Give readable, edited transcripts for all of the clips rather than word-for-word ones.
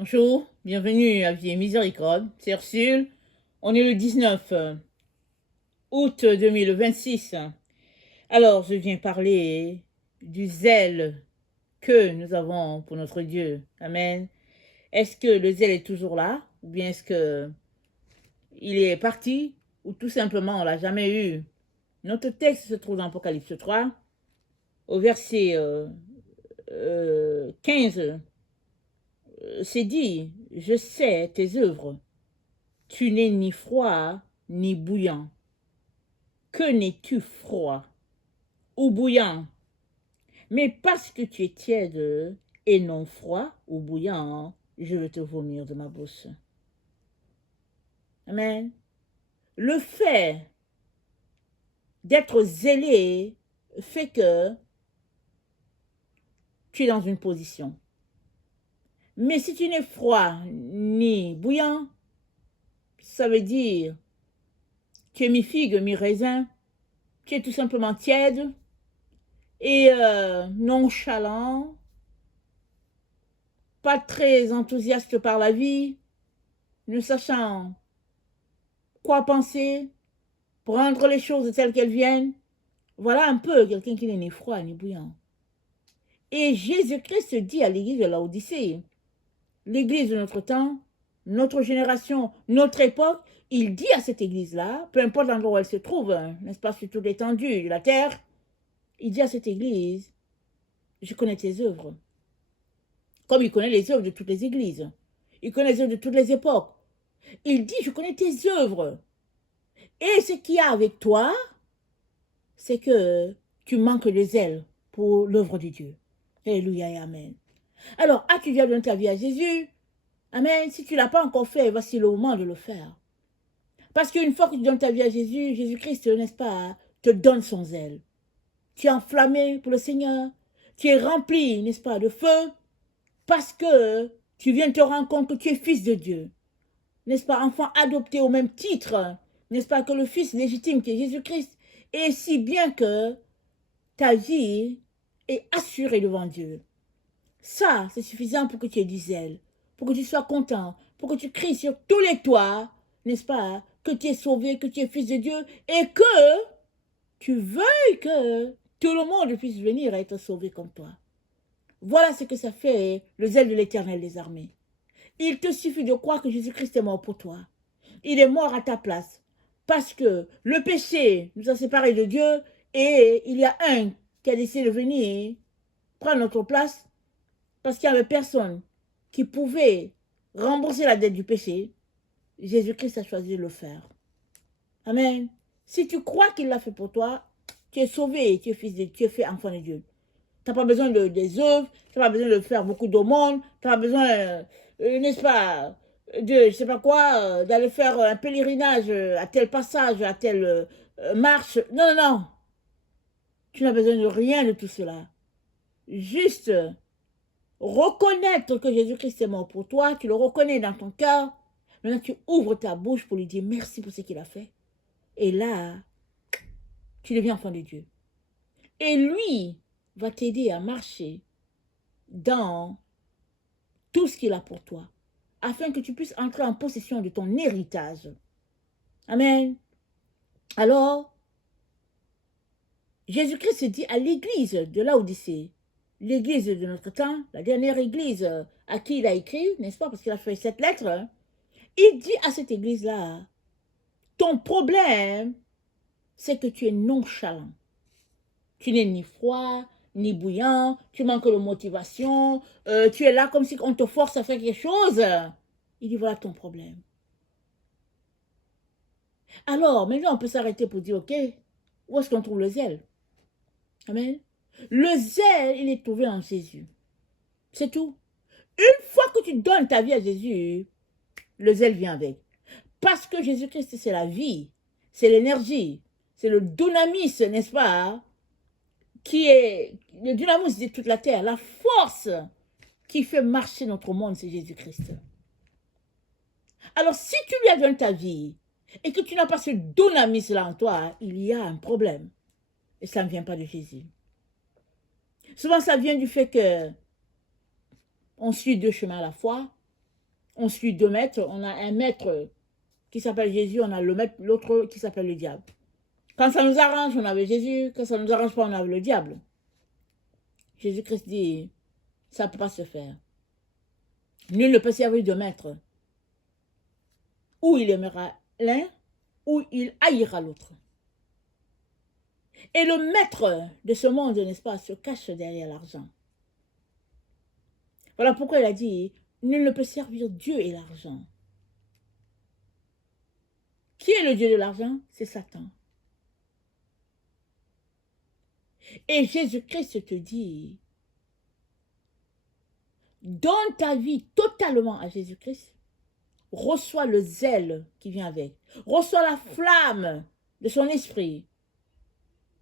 Bonjour, bienvenue à Vie et Miséricorde, c'est Ursule. On est le 19 août 2026. Alors, je viens parler du zèle que nous avons pour notre Dieu. Amen. Est-ce que le zèle est toujours là? Ou bien est-ce que il est parti? Ou tout simplement on l'a jamais eu? Notre texte se trouve dans Apocalypse 3, au verset 15. C'est dit, je sais tes œuvres. Tu n'es ni froid ni bouillant. Que n'es-tu froid ou bouillant? Mais parce que tu es tiède et non froid ou bouillant, je vais te vomir de ma bouche. Amen. Le fait d'être zélé fait que tu es dans une position. Mais si tu n'es froid ni bouillant, ça veut dire tu es mi-figue, mi-raisin, tu es tout simplement tiède et nonchalant, pas très enthousiaste par la vie, ne sachant quoi penser, prendre les choses telles qu'elles viennent. Voilà un peu quelqu'un qui n'est ni froid ni bouillant. Et Jésus-Christ dit à l'église de Laodicée, l'église de notre temps, notre génération, notre époque, il dit à cette église-là, peu importe l'endroit où elle se trouve, n'est-ce pas, sur toute l'étendue de la terre, il dit à cette église, je connais tes œuvres. Comme il connaît les œuvres de toutes les églises. Il connaît les œuvres de toutes les époques. Il dit, je connais tes œuvres. Et ce qu'il y a avec toi, c'est que tu manques de zèle pour l'œuvre de Dieu. Alléluia et Amen. Alors, as-tu déjà donné ta vie à Jésus? Amen. Si tu ne l'as pas encore fait, voici le moment de le faire. Parce qu'une fois que tu donnes ta vie à Jésus, Jésus-Christ, n'est-ce pas, te donne son zèle. Tu es enflammé pour le Seigneur. Tu es rempli, n'est-ce pas, de feu. Parce que tu viens te rendre compte que tu es fils de Dieu. N'est-ce pas, enfant adopté au même titre, n'est-ce pas, que le fils légitime qui est Jésus-Christ. Et si bien que ta vie est assurée devant Dieu. Ça, c'est suffisant pour que tu aies du zèle, pour que tu sois content, pour que tu cries sur tous les toits, n'est-ce pas, que tu es sauvé, que tu es fils de Dieu, et que tu veuilles que tout le monde puisse venir à être sauvé comme toi. Voilà ce que ça fait le zèle de l'Éternel des armées. Il te suffit de croire que Jésus-Christ est mort pour toi. Il est mort à ta place. Parce que le péché nous a séparés de Dieu et il y a un qui a décidé de venir prendre notre place parce qu'il n'y avait personne qui pouvait rembourser la dette du péché. Jésus-Christ a choisi de le faire. Amen. Si tu crois qu'il l'a fait pour toi, tu es sauvé, tu es fils de Dieu, tu es fait enfant de Dieu. Tu n'as pas besoin des œuvres, tu n'as pas besoin de faire beaucoup d'aumônes, tu n'as pas besoin, n'est-ce pas, de, je ne sais pas quoi, d'aller faire un pèlerinage à tel passage, à telle marche. Non, non, non. Tu n'as besoin de rien de tout cela. Juste reconnaître que Jésus-Christ est mort pour toi, tu le reconnais dans ton cœur. Maintenant, tu ouvres ta bouche pour lui dire merci pour ce qu'il a fait. Et là, tu deviens enfant de Dieu. Et lui va t'aider à marcher dans tout ce qu'il a pour toi, afin que tu puisses entrer en possession de ton héritage. Amen. Alors, Jésus-Christ dit à l'église de Laodicée, l'église de notre temps, la dernière église à qui il a écrit, n'est-ce pas, parce qu'il a fait cette lettre, il dit à cette église-là, ton problème, c'est que tu es nonchalant. Tu n'es ni froid, ni bouillant, tu manques de motivation, tu es là comme si on te force à faire quelque chose. Il dit, voilà ton problème. Alors, maintenant, on peut s'arrêter pour dire, ok, où est-ce qu'on trouve le zèle? Amen. Le zèle, il est trouvé en Jésus. C'est tout. Une fois que tu donnes ta vie à Jésus, le zèle vient avec. Parce que Jésus-Christ, c'est la vie, c'est l'énergie, c'est le dynamisme, n'est-ce pas, qui est le dynamisme de toute la terre, la force qui fait marcher notre monde, c'est Jésus-Christ. Alors, si tu lui as donné ta vie et que tu n'as pas ce dynamisme-là en toi, il y a un problème. Et ça ne vient pas de Jésus. Souvent, ça vient du fait que on suit deux chemins à la fois. On suit 2 maîtres, on a un maître qui s'appelle Jésus, on a l'autre qui s'appelle le diable. Quand ça nous arrange, on avait Jésus, quand ça ne nous arrange pas, on avait le diable. Jésus-Christ dit, ça ne peut pas se faire. Nul ne peut servir de maître. Ou il aimera l'un, ou il haïra l'autre. Et le maître de ce monde, n'est-ce pas, se cache derrière l'argent. Voilà pourquoi il a dit, nul ne peut servir Dieu et l'argent. Qui est le Dieu de l'argent? C'est Satan. Et Jésus-Christ te dit, donne ta vie totalement à Jésus-Christ, reçois le zèle qui vient avec, reçois la flamme de son esprit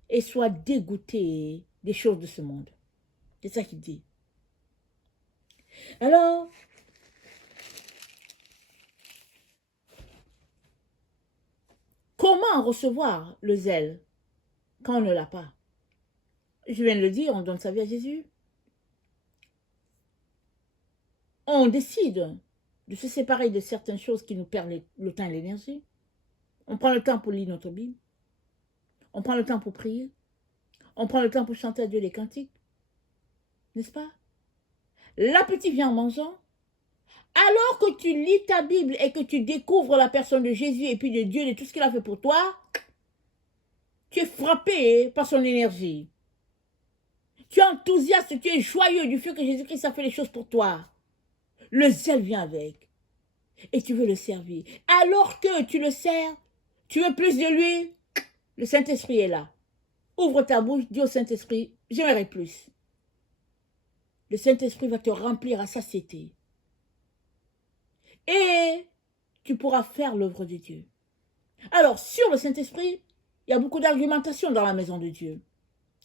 et sois dégoûté des choses de ce monde. C'est ça qu'il dit. Alors, comment recevoir le zèle quand on ne l'a pas? Je viens de le dire, on donne sa vie à Jésus. On décide de se séparer de certaines choses qui nous perdent le temps et l'énergie. On prend le temps pour lire notre Bible. On prend le temps pour prier. On prend le temps pour chanter à Dieu les cantiques. N'est-ce pas? L'appétit vient en mangeant. Alors que tu lis ta Bible et que tu découvres la personne de Jésus et puis de Dieu, de tout ce qu'il a fait pour toi, tu es frappé par son énergie. Tu es enthousiaste, tu es joyeux du fait que Jésus-Christ a fait les choses pour toi. Le zèle vient avec. Et tu veux le servir. Alors que tu le sers, tu veux plus de lui, le Saint-Esprit est là. Ouvre ta bouche, dis au Saint-Esprit, j'aimerais plus. Le Saint-Esprit va te remplir à satiété. Et tu pourras faire l'œuvre de Dieu. Alors, sur le Saint-Esprit, il y a beaucoup d'argumentation dans la maison de Dieu.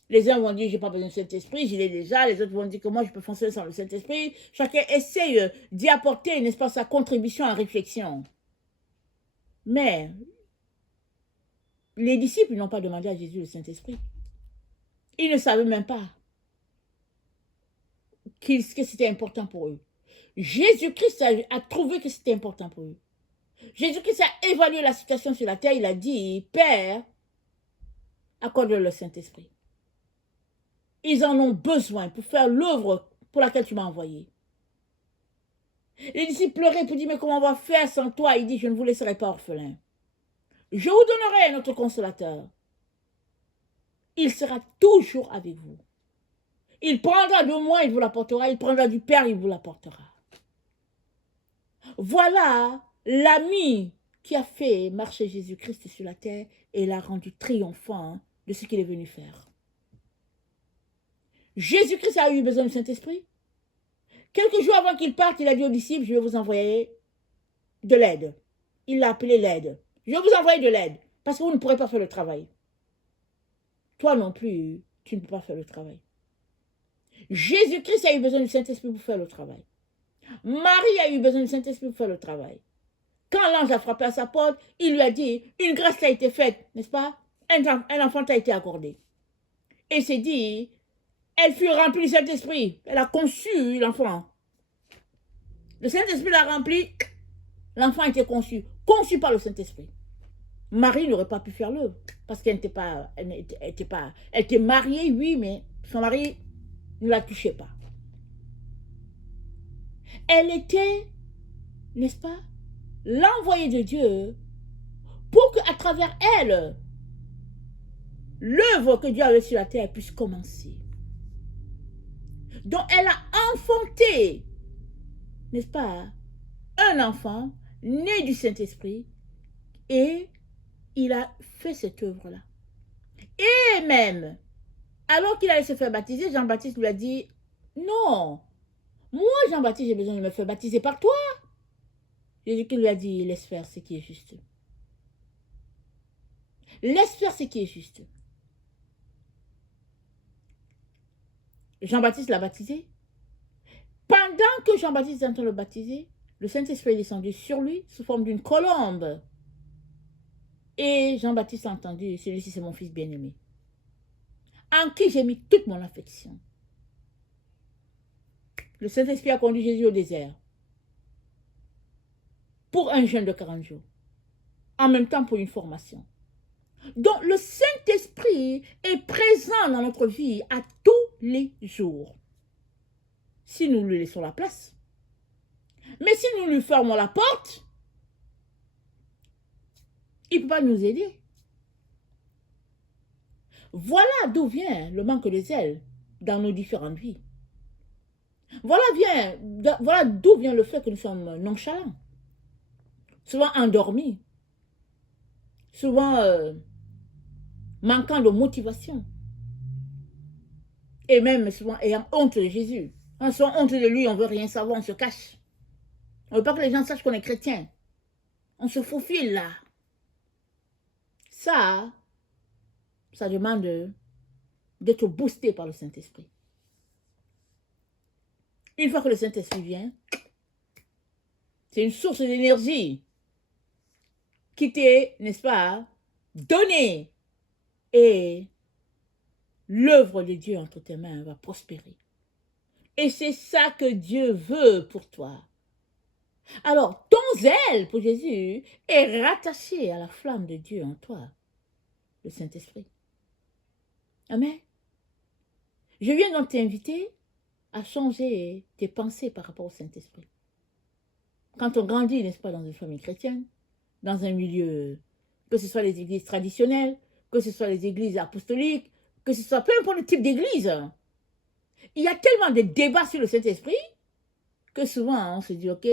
Les uns vont dire, je n'ai pas besoin du Saint-Esprit, je l'ai déjà. Les autres vont dire que moi, je peux fonctionner sans le Saint-Esprit. Chacun essaye d'y apporter, n'est-ce pas, sa contribution à la réflexion. Mais les disciples n'ont pas demandé à Jésus le Saint-Esprit. Ils ne savaient même pas que c'était important pour eux. Jésus-Christ a trouvé que c'était important pour eux. Jésus-Christ a évalué la situation sur la terre. Il a dit, Père, accorde le Saint-Esprit. Ils en ont besoin pour faire l'œuvre pour laquelle tu m'as envoyé. Les disciples pleuraient pour dire, mais comment on va faire sans toi? Il dit, je ne vous laisserai pas orphelin. Je vous donnerai notre consolateur. Il sera toujours avec vous. Il prendra de moi, il vous l'apportera. Il prendra du Père, il vous l'apportera. Voilà l'ami qui a fait marcher Jésus-Christ sur la terre et l'a rendu triomphant de ce qu'il est venu faire. Jésus-Christ a eu besoin du Saint-Esprit. Quelques jours avant qu'il parte, il a dit aux disciples, je vais vous envoyer de l'aide. Il l'a appelé l'aide. Je vais vous envoyer de l'aide parce que vous ne pourrez pas faire le travail. Toi non plus, tu ne peux pas faire le travail. Jésus-Christ a eu besoin du Saint-Esprit pour faire le travail. Marie a eu besoin du Saint-Esprit pour faire le travail. Quand l'ange a frappé à sa porte, il lui a dit, une grâce t'a été faite, n'est-ce pas? Un enfant t'a été accordé. Et il s'est dit, elle fut remplie du Saint-Esprit. Elle a conçu l'enfant. Le Saint-Esprit l'a rempli, l'enfant a été conçu par le Saint-Esprit. Marie n'aurait pas pu faire l'œuvre, parce qu'elle était mariée, oui, mais son mari ne la touchait pas. Elle était, n'est-ce pas, l'envoyée de Dieu pour qu'à travers elle, l'œuvre que Dieu avait sur la terre puisse commencer. Donc elle a enfanté, n'est-ce pas, un enfant né du Saint-Esprit et il a fait cette œuvre-là. Et même, alors qu'il allait se faire baptiser, Jean-Baptiste lui a dit, non, moi Jean-Baptiste j'ai besoin de me faire baptiser par toi. Jésus-Christ lui a dit, laisse faire ce qui est juste. Laisse faire ce qui est juste. Jean-Baptiste l'a baptisé. Pendant que Jean-Baptiste est en train de le baptiser, le Saint-Esprit est descendu sur lui sous forme d'une colombe. Et Jean-Baptiste a entendu, celui-ci c'est mon fils bien-aimé, en qui j'ai mis toute mon affection. Le Saint-Esprit a conduit Jésus au désert. pour un jeûne de 40 jours. En même temps pour une formation. Donc le Saint-Esprit est présent dans notre vie à tous les jours. Si nous lui laissons la place. Mais si nous lui fermons la porte, il ne peut pas nous aider. Voilà d'où vient le manque de zèle dans nos différentes vies. Voilà d'où vient le fait que nous sommes nonchalants, souvent endormis, souvent manquant de motivation, et même souvent ayant honte de Jésus. On a honte de lui, on ne veut rien savoir, on se cache. On ne veut pas que les gens sachent qu'on est chrétien. On se faufile là. Ça demande d'être boosté par le Saint-Esprit. Une fois que le Saint-Esprit vient, c'est une source d'énergie qui t'est, n'est-ce pas, donnée. Et l'œuvre de Dieu entre tes mains va prospérer. Et c'est ça que Dieu veut pour toi. Alors, ton zèle pour Jésus est rattaché à la flamme de Dieu en toi, le Saint-Esprit. Amen. Je viens donc t'inviter à changer tes pensées par rapport au Saint-Esprit. Quand on grandit, n'est-ce pas, dans une famille chrétienne, dans un milieu, que ce soit les églises traditionnelles, que ce soit les églises apostoliques, que ce soit peu importe le type d'église, il y a tellement de débats sur le Saint-Esprit que souvent on se dit, ok,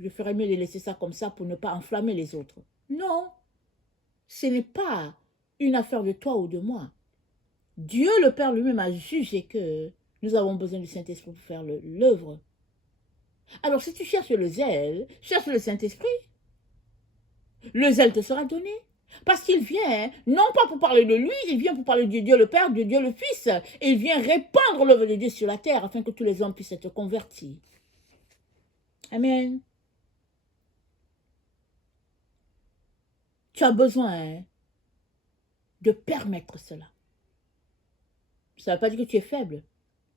je ferais mieux de laisser ça comme ça pour ne pas enflammer les autres. Non, ce n'est pas une affaire de toi ou de moi. Dieu le Père lui-même a jugé que nous avons besoin du Saint-Esprit pour faire l'œuvre. Alors si tu cherches le zèle, cherche le Saint-Esprit. Le zèle te sera donné. Parce qu'il vient, non pas pour parler de lui, il vient pour parler de Dieu le Père, de Dieu le Fils. Et il vient répandre l'œuvre de Dieu sur la terre afin que tous les hommes puissent être convertis. Amen. Tu as besoin de permettre cela. Ça ne veut pas dire que tu es faible.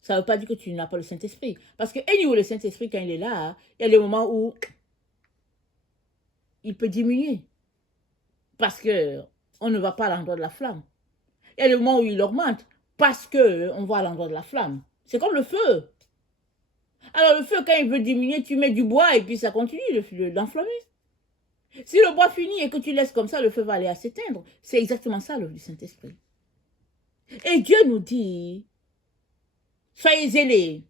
Ça ne veut pas dire que tu n'as pas le Saint-Esprit. Parce que le Saint-Esprit, quand il est là, il y a des moments où il peut diminuer. Parce qu'on ne va pas à l'endroit de la flamme. Il y a des moments où il augmente. Parce qu'on va à l'endroit de la flamme. C'est comme le feu. Alors le feu, quand il veut diminuer, tu mets du bois et puis ça continue d'enflammer. Si le bois finit et que tu laisses comme ça, le feu va aller à s'éteindre. C'est exactement ça l'œuvre du Saint-Esprit. Et Dieu nous dit, soyez zélés.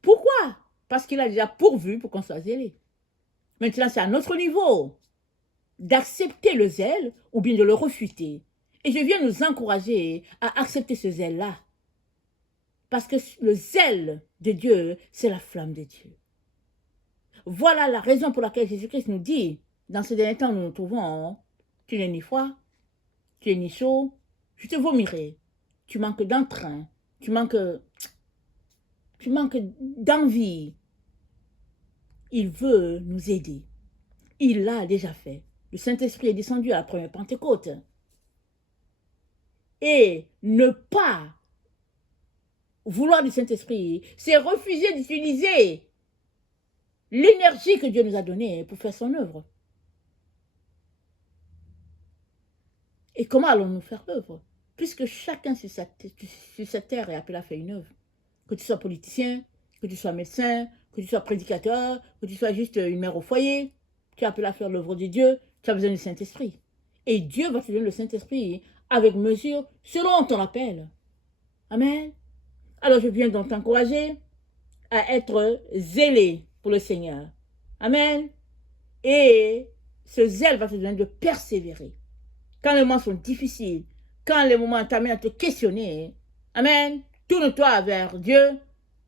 Pourquoi? Parce qu'il a déjà pourvu pour qu'on soit zélés. Maintenant, c'est à notre niveau d'accepter le zèle ou bien de le refuter. Et je viens nous encourager à accepter ce zèle-là. Parce que le zèle de Dieu, c'est la flamme de Dieu. Voilà la raison pour laquelle Jésus-Christ nous dit, dans ce dernier temps où nous nous trouvons, tu n'es ni froid, tu n'es ni chaud, je te vomirai. Tu manques d'entrain, tu manques d'envie. Il veut nous aider. Il l'a déjà fait. Le Saint-Esprit est descendu à la première Pentecôte. Et ne pas vouloir du Saint-Esprit, c'est refuser d'utiliser l'énergie que Dieu nous a donnée pour faire son œuvre. Et comment allons-nous faire œuvre? Puisque chacun sur cette terre est appelé à faire une œuvre. Que tu sois politicien, que tu sois médecin, que tu sois prédicateur, que tu sois juste une mère au foyer, tu es appelé à faire l'œuvre de Dieu, tu as besoin du Saint-Esprit. Et Dieu va te donner le Saint-Esprit avec mesure selon ton appel. Amen. Alors je viens donc t'encourager à être zélé pour le Seigneur. Amen. Et ce zèle va te donner de persévérer. Quand les moments sont difficiles, quand les moments t'amènent à te questionner, amen, tourne-toi vers Dieu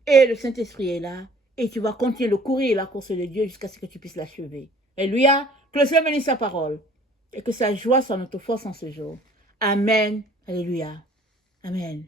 et le Saint-Esprit est là et tu vas continuer de courir la course de Dieu jusqu'à ce que tu puisses l'achever. Alléluia, que le Seigneur bénisse sa parole et que sa joie soit notre force en ce jour. Amen, alléluia, amen.